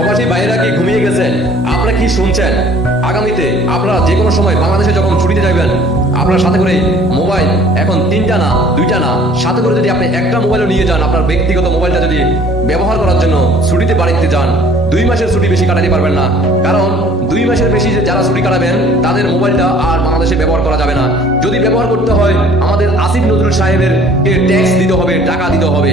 প্রবাসী ভাইয়েরা কি ঘুমিয়ে গেছেন? আপনারা কি শুনছেন? আগামীতে আপনারা যে কোনো সময় বাংলাদেশে যখন ছুটিতে যাবেন, আপনার সাথে করে মোবাইল এখন 3টা না 2টা না, সাথে করে যদি আপনি একটা মোবাইলও নিয়ে যান, আপনার ব্যক্তিগত মোবাইলটা যদি ব্যবহার করার জন্য ছুটিতে বাড়িতে যান, 2 মাসের ছুটি বেশি কাটাতে পারবেন না। কারণ 2 মাসের বেশি যারা ছুটি কাটাবেন তাদের মোবাইলটা আর বাংলাদেশে ব্যবহার করা যাবে না। যদি ব্যবহার করতে হয়, আমাদের আসিফ নজরুল সাহেবের ট্যাক্স দিতে হবে, টাকা দিতে হবে।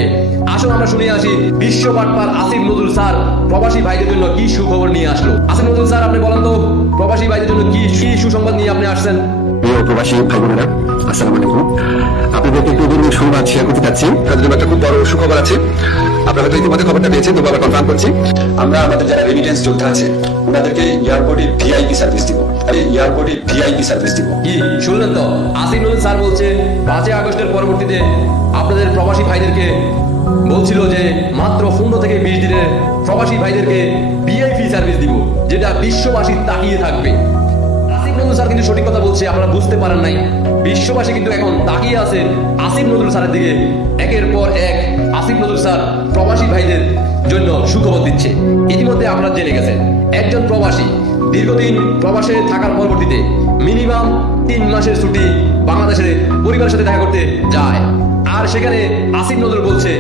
আসুন আমরা শুনে আসি বিশ্ব বাটপার আসিফ নজরুল স্যার প্রবাসী ভাইদের জন্য কি সুখবর নিয়ে আসলো। আসিফ নজরুল স্যার, আপনি বলেন তো প্রবাসী ভাইদের জন্য কি সুসংবাদ নিয়ে আপনি আসছেন? প্রিয় প্রবাসী ভাই বোনেরা, আসসালামু আলাইকুম। আপনাদেরকে একটু গুরুত্বপূর্ণ সংবাদ শেয়ার করতে চাচ্ছি। তাদের জন্য একটা খুব বড় সুখবর আছে। আপনারা হয়তো ইতিমধ্যে খবরটা পেয়েছেন, তবু আমরা কনফার্ম করছি। আমরা আমাদের যারা রেমিটেন্স যোদ্ধা আছে ওনাদেরকে এয়ারপোর্টে ভিআইপি সার্ভিস দিব। এয়ারপোর্টে ভিআইপি সার্ভিস দিব। কি শুনলেন তো? আসিফ নজরুল স্যার বলছে 5 আগস্টের পরবর্তীতে আপনাদের প্রবাসী ভাইদেরকে বলছিল যে মাত্র 15 থেকে 20 দিনের প্রবাসী ভাইদেরকে ভিআইপি সার্ভিস দিব, যেটা বিশ্ববাসী তাকিয়ে থাকবে। আসিফ নজরুল স্যার কিন্তু সঠিক কথা বলছে, আপনারা বুঝতে পারেন নাই। বিশ্ববাসী কিন্তু এখন তাকিয়ে আছে আসিফ নজরুল স্যারের দিকে। একের পর এক আসিফ নজরুল স্যার প্রবাসী ভাইদের জন্য সুখবর দিচ্ছে। ইতিমধ্যে আপনারা জেনে গেছেন, একজন প্রবাসী দীর্ঘদিন প্রবাসে থাকার পরবর্তীতে মিনিমাম 3 মাসের ছুটি বাংলাদেশের পরিবারের সাথে দেখা করতে যায়। আর সেখানে আসিফ নজরুল বলছে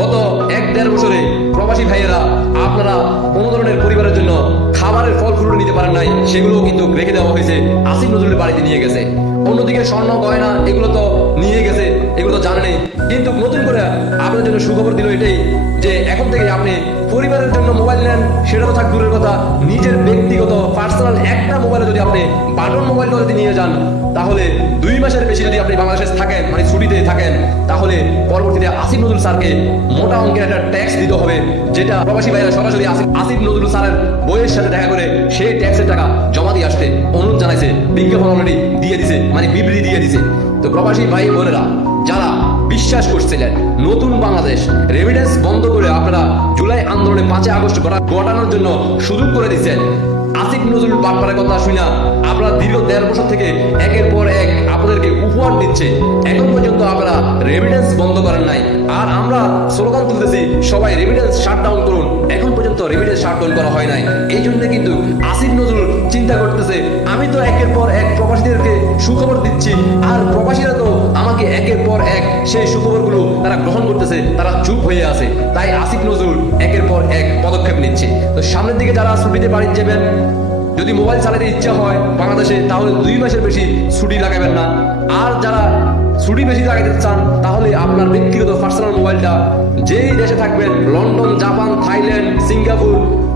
গত 1-1.5 বছরে প্রবাসী ভাইয়েরা আপনারা কোনো ধরনের পরিবারের জন্য খাবারের ফল ফুল নিতে পারেন নাই, সেগুলো কিন্তু রেখে দেওয়া হয়েছে, আসিফ নজরুলের বাড়িতে নিয়ে গেছে। অন্যদিকে স্বর্ণ গয়না এগুলো তো নিয়ে গেছে, এগুলো তো জানেনই। কিন্তু নতুন করে আপনাদের জন্য সুখবর দিল এটাই যে এখন থেকে আপনি পরিবারের জন্য মোবাইল নেন, সেটা তো থাক দূরের কথা, নিজের ব্যক্তিগত পার্সোনাল একটা মোবাইলে যদি আপনি বাটন মোবাইলটা যদি নিয়ে যান, তাহলে 2 মাসের বেশি যদি আপনি বাংলাদেশে থাকেন, মানে ছুটিতে থাকেন, তাহলে পরবর্তীতে আসিফ নজরুল স্যারকে মোটা অঙ্কের একটা ট্যাক্স দিতে হবে, যেটা প্রবাসী ভাইরা সরাসরি আসিফ নজরুল স্যারের বইয়ের সাথে দেখা করে সেই ট্যাক্সের টাকা জমা দিয়ে আসতে অনুরোধ জানাইছে। বিজ্ঞাপন অলরেডি দিয়ে দিছে, মানে বিবৃতি দিয়ে দিছে। তো প্রবাসী ভাই বোনেরা যারা বিশ্বাস করছিলেন নতুন বাংলাদেশ রেমিটেন্স বন্ধ করে আপনারা জুলাই আন্দোলনে 5 আগস্ট ঘটানোর জন্য সুযোগ করে দিচ্ছেন, আসিফ নজরুল বাটপারের কথা শুনা আপনারা দীর্ঘ 1.5 বছর থেকে একের পর এক আপনাদেরকে উপহার দিচ্ছে, এখন পর্যন্ত আপনারা রেমিটেন্স বন্ধ করেন নাই। আর আমরা স্লোগান তুলতেছি সবাই রেমিটেন্স শাটডাউন করুন, এখন পর্যন্ত রেমিটেন্স শাটডাউন করা হয় নাই। এই জন্য কিন্তু আসিফ নজরুল চিন্তা করতেছে আমি তো একের পর এক প্রবাসীদেরকে সুখবর দিচ্ছি, আর প্রবাসীরা তো আমাকে একের পর এক সেই সুখবরগুলো তারা গ্রহণ করতেছে, তারা চুপ হয়ে আছে। তাই আসিফ নজরুল একের পর এক পদক্ষেপ নিচ্ছে। তো সামনের দিকে যারা ছুটিতে বাড়ি যাবেন, যদি মোবাইল চালাতে ইচ্ছা হয় বাংলাদেশে, তাহলে 2 মাসের বেশি ছুটি লাগাবেন না। আর যারা ছুটি বেশি লাগাতে চান, তাহলে আপনার ব্যক্তিগত পার্সোনাল মোবাইলটা যেই দেশে থাকবেন, লন্ডন, জাপান, থাইল্যান্ড, সিঙ্গাপুর,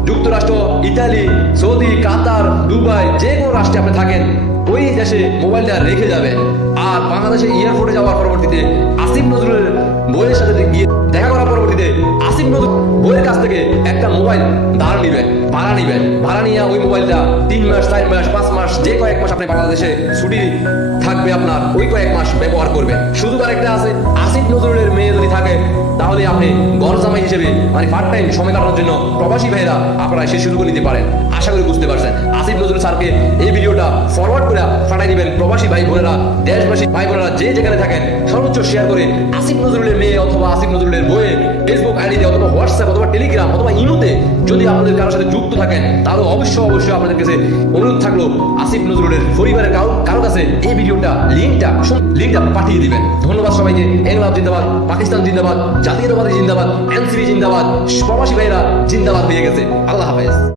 যুক্তরাষ্ট্র, ইতালি, সৌদি, কাতার, দুবাই, যে কোনো রাষ্ট্রে আপনি থাকেন, ওই দেশে মোবাইলটা রেখে যাবেন। আর বাংলাদেশে এয়ারপোর্টে যাওয়ার পরবর্তীতে আসিফ নজরুলের বইয়ের সাথে গিয়ে দেখা করার পরবর্তীতে আসিফ নজরুল বইয়ের কাছ থেকে একটা মোবাইল ভাড়া নিবেন। ভাড়া নিয়ে ওই মোবাইলটা 3 মাস, 4 মাস, 5 মাস, যে কয়েক মাস আপনি বাংলাদেশে ছুটি থাকবে আপনার, ওই কয়েক মাস ব্যবহার করবেন। শুধু আরেকটা আছে, আসিফ নজরুলের মেয়ে যদি থাকে, তাহলে আপনি ঘর জামাই হিসেবে মানে পার্ট টাইম সময় কাটানোর জন্য প্রবাসী ভাইরা আপনারা সেই সুযোগ নিতে পারেন। আশা করি বুঝতে পারছেন। আসিফ নজরুল স্যারকে এই ভিডিওটা ফরওয়ার্ড করে পাঠাই দিবেন। প্রবাসী ভাই বোনেরা, দেশবাসী ভাই বোনেরা যে যেখানে থাকেন, সর্বোচ্চ শেয়ার করে আসিফ নজরুলের মেয়ে অথবা আসিফ নজরুলের বইয়ে ফেসবুক আইডিতে অথবা হোয়াটসঅ্যাপ অথবা টেলিগ্রাম অথবা ইমোতে যদি আপনাদের কারোর সাথে যুক্ত থাকেন, তাহলে অবশ্যই আপনাদের কাছে অনুরোধ থাকলো আসিফ নজরুলের পরিবারের কারো কাছে এই ভিডিওটা লিঙ্কটা পাঠিয়ে দিবেন। ধন্যবাদ সবাইকে। ইনকলাব জিন্দাবাদ, পাকিস্তান জিন্দাবাদ, জাতীয়তাবাদী জিন্দাবাদ, এনসিপি জিন্দাবাদ, প্রবাসী ভাইরা জিন্দাবাদ দিয়ে গেছে। আল্লাহ হাফেজ।